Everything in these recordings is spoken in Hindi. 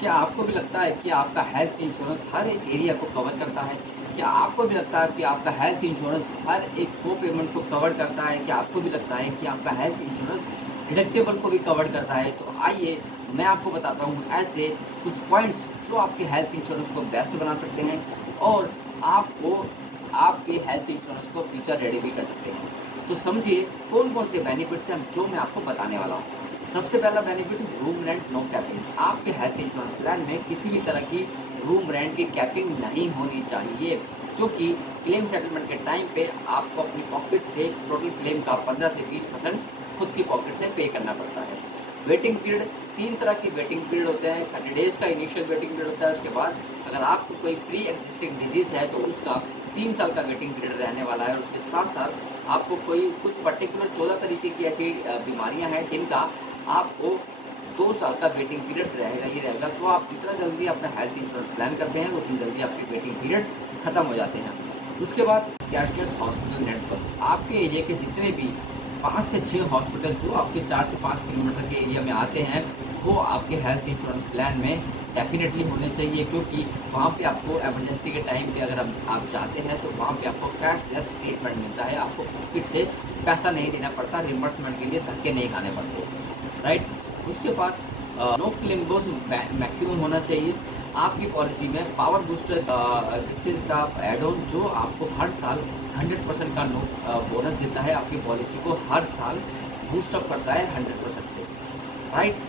क्या आपको भी लगता है कि आपका हेल्थ इंश्योरेंस हर एक एरिया को कवर करता है? क्या आपको भी लगता है कि आपका हेल्थ इंश्योरेंस हर एक को-पेमेंट को कवर करता है? क्या आपको भी लगता है कि आपका हेल्थ इंश्योरेंस डिडक्टिबल को भी कवर करता है? तो आइए मैं आपको बताता हूँ ऐसे कुछ पॉइंट्स जो आपके हेल्थ इंश्योरेंस को बेस्ट बना सकते हैं और आपको आपके हेल्थ इंश्योरेंस को फ्यूचर रेडी भी कर सकते हैं। तो समझिए कौन-कौन से बेनिफिट्स हैं जो मैं आपको बताने वाला हूँ। सबसे पहला benefit room rent no capping. आपके हेल्थ इंश्योरेंस प्लान में किसी भी तरह की रूम रेंट की कैपिंग नहीं होनी चाहिए, क्योंकि क्लेम सेटलमेंट के टाइम पे आपको अपनी पॉकेट से टोटल क्लेम का 15 से 20% खुद की पॉकेट से पे करना पड़ता है। वेटिंग पीरियड, 3 तरह की वेटिंग पीरियड होते हैं। 30 डेज़ का इनिशियल वेटिंग पीरियड होता है, उसके बाद अगर आपको कोई प्री एक्जिस्टिंग डिजीज़ है तो उसका 3 साल का वेटिंग पीरियड रहने वाला है। उसके साथ-साथ आपको कोई कुछ पर्टिकुलर 14 तरीके की ऐसी बीमारियाँ हैं जिनका आपको 2 साल का वेटिंग पीरियड रहेगा ही रहेगा। तो आप जितना जल्दी अपना हेल्थ इंश्योरेंस प्लान करते हैं, उतनी जल्दी आपके वेटिंग पीरियड्स खत्म हो जाते हैं। उसके बाद कैशलेस हॉस्पिटल नेटवर्क। आपके एरिया के जितने भी 5 से 6 हॉस्पिटल जो आपके 4 से 5 किलोमीटर के एरिया में आते हैं, वो आपके हेल्थ इंश्योरेंस प्लान में डेफ़िनेटली होने चाहिए, क्योंकि वहाँ पे आपको इमरजेंसी के टाइम पे अगर आप जाते हैं तो वहाँ पे आपको कैशलेस ट्रीटमेंट मिलता है। आपको पॉकेट से पैसा नहीं देना पड़ता, रिइंबर्समेंट के लिए धक्के नहीं खाने पड़ते, राइट? उसके बाद नो क्लेम गोज़ मैक्सिमम होना चाहिए। आपकी पॉलिसी में power booster this is the add on जो आपको हर साल 100% का बोनस देता है। आपकी पॉलिसी को हर साल बूस्ट अप करता है 100% से, राइट?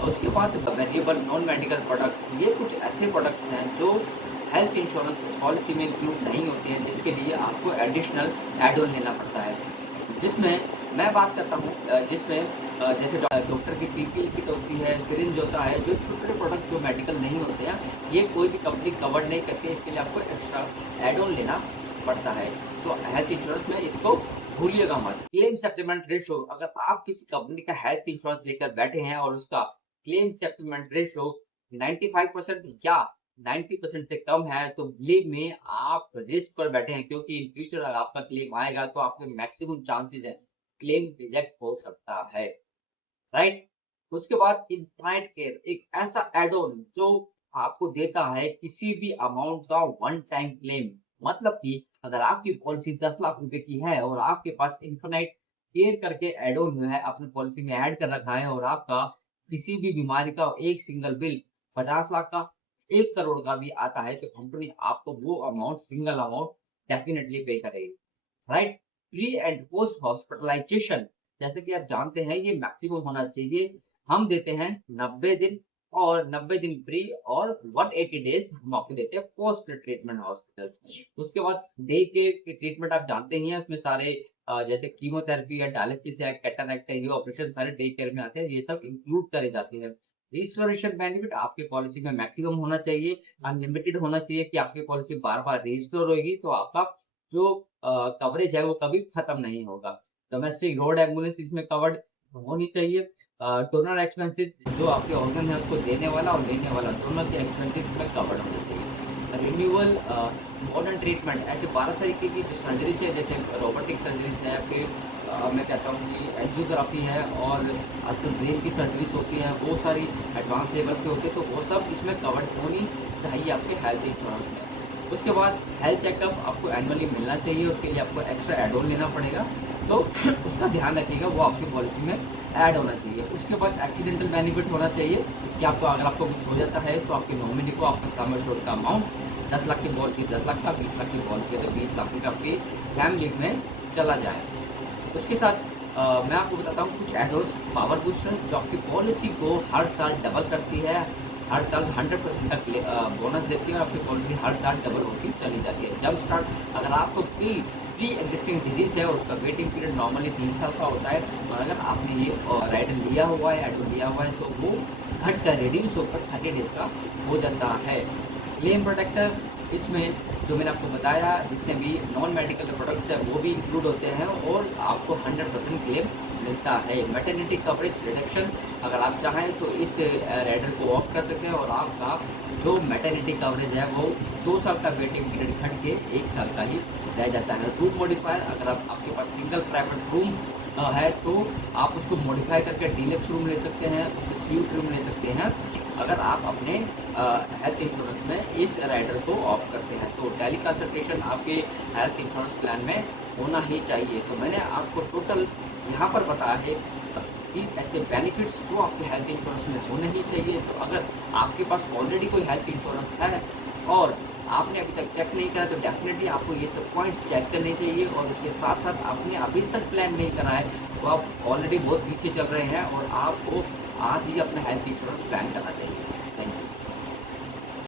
और उसके बाद वेरिएबल नॉन मेडिकल प्रोडक्ट्स, ये कुछ ऐसे प्रोडक्ट्स हैं जो हेल्थ इंश्योरेंस पॉलिसी में इंक्लूड नहीं होते हैं, जिसके लिए आपको एडिशनल ऐड ऑन लेना पड़ता है। जिसमें मैं बात करता हूँ जिसमें जैसे डॉक्टर की पीपीई किट होती है, सिरिंज होता है, जो छोटे-छोटे प्रोडक्ट जो मेडिकल नहीं होते हैं, ये कोई भी कंपनी कवर नहीं करती है, इसके लिए आपको एक्स्ट्रा ऐड ऑन लेना पड़ता है। तो हेल्थ इंश्योरेंस में इसको भूलिएगा मत। क्लेम सेटलमेंट रेशो, अगर आप किसी कंपनी का हेल्थ इंश्योरेंस लेकर बैठे हैं और उसका क्लेम सेटलमेंट रेशो 95% या 90% से कम है, तो बिलीव मी आप रिस्क पर बैठे हैं, क्योंकि इन फ्यूचर अगर आपका क्लेम आएगा तो आपके मैक्सिमम चांसेस है क्लेम रिजेक्ट हो सकता है, राइट? उसके बाद इन्फाइनाइट केयर, एक ऐसा ऐड ऑन जो आपको देता है किसी भी अमाउंट का वन टाइम क्लेम। मतलब कि अगर आपकी पॉलिसी 10 लाख रुपए की है और आपके पास इन्फाइनाइट केयर करके ऐड ऑन जो है अपनी पॉलिसी में ऐड कर रखा है, और आपका किसी भी बीमारी का एक सिंगल बिल 50 लाख का, 1 करोड़ का भी आता है, तो कंपनी आपको वो amount, single amount definitely pay करेगी, right? Pre and post hospitalisation, जैसे कि आप जानते हैं ये मैक्सिमम होना चाहिए। हम देते हैं 90 दिन, और 90 दिन प्री और 180 डेज़ हम आपको देते हैं पोस्ट ट्रीटमेंट हॉस्पिटल। उसके बाद डे केयर की ट्रीटमेंट आप जानते ही हैं, उसमें सारे जैसे कीमोथेरेपी है, डायलिसिस है, कैटरैक्ट है, ये ऑपरेशन सारे डे केयर में आते हैं, ये सब इंक्लूड करे जाते हैं। रिस्टोरेशन बेनिफिट आपकी पॉलिसी में मैक्सिमम होना चाहिए, अनलिमिटेड होना चाहिए कि आपकी पॉलिसी बार-बार रिस्टोर होएगी, तो आपका जो कवरेज है वो कभी खत्म नहीं होगा। डोमेस्टिक रोड एम्बुलेंस इसमें कवर्ड होनी चाहिए। डोनर एक्सपेंसेस, जो आपके ऑर्गन है उसको देने वाला और लेने वाला दोनों के एक्सपेंसेस इसमें कवर्ड होने चाहिए। रिन्यूअल मॉडर्न ट्रीटमेंट, ऐसे 12 तरीके की जो सर्जरीज़ है, जैसे रोबोटिक सर्जरीज़ है, फिर मैं कहता हूँ कि एंजियोग्राफी है, और आजकल ब्रेन की सर्जरीज़ होती हैं, वो सारी एडवांस लेवल पे होती है, तो वो सब इसमें कवर्ड होनी चाहिए आपके हेल्थ इंश्योरेंस में। उसके बाद हेल्थ चेकअप आपको एनुअली मिलना चाहिए, उसके लिए आपको एक्स्ट्रा ऐड ऑन लेना पड़ेगा, तो उसका ध्यान रखिएगा, वो आपकी पॉलिसी में ऐड होना चाहिए। उसके बाद एक्सीडेंटल बेनिफिट होना चाहिए कि आपको अगर आपको कुछ हो जाता है तो आपके नॉमिनी को आपका सम एश्योर्ड का अमाउंट 10 लाख की पॉलिसी 10 लाख का, 20 लाख की पॉलिसी है तो 20 लाख रुपये आपकी फैमिली में चला जाए। उसके साथ मैं आपको बताता हूँ कुछ एड ऑन्स। पावर बूस्टर, जो आपकी पॉलिसी को हर साल डबल करती है, हर साल 100% का बोनस देती है, और आपकी पॉलिसी हर साल डबल होती चली जाती है। जब स्टार्ट, अगर आपको प्री एग्जिस्टिंग डिजीज़ है और उसका वेटिंग पीरियड नॉर्मली 3 साल का होता है, और अगर आपने ये राइडर लिया हुआ है, एड लिया हुआ है, तो वो घट कर रिड्यूस होकर 30 डेज़ का हो जाता है। क्लेम प्रोटेक्टर, इसमें जो मैंने आपको बताया जितने भी नॉन मेडिकल प्रोडक्ट्स हैं वो भी इंक्लूड होते हैं, और आपको 100% क्लेम मिलता है। मैटरनिटी कवरेज रिडक्शन, अगर आप चाहें तो इस राइडर को ऑफ कर सकते हैं, और आपका जो मैटरनिटी कवरेज है वो 2 साल का वेटिंग पीरियड घट के 1 साल का ही रह जाता है। रूम मॉडिफायर, अगर आपके पास सिंगल प्राइवेट रूम है तो आप उसको मॉडिफाई करके डीलक्स रूम ले सकते हैं, उसमें स्यूट रूम ले सकते हैं। अगर आप अपने हेल्थ इंश्योरेंस में इस राइडर को ऑप्ट करते हैं। तो टेली कंसल्टेशन आपके हेल्थ इंश्योरेंस प्लान में होना ही चाहिए। तो मैंने आपको टोटल यहाँ पर बताया है 30 ऐसे बेनिफिट्स जो आपके हेल्थ इंश्योरेंस में होने ही चाहिए। तो अगर आपके पास ऑलरेडी कोई हेल्थ इंश्योरेंस है और आपने अभी तक चेक नहीं करा, तो डेफिनेटली आपको ये सब पॉइंट्स चेक करने चाहिए। और उसके साथ साथ आपने अभी तक प्लान नहीं करा है तो आप ऑलरेडी बहुत पीछे चल रहे हैं और आपको आज ही अपना हेल्थ इंश्योरेंस प्लान करना चाहिए।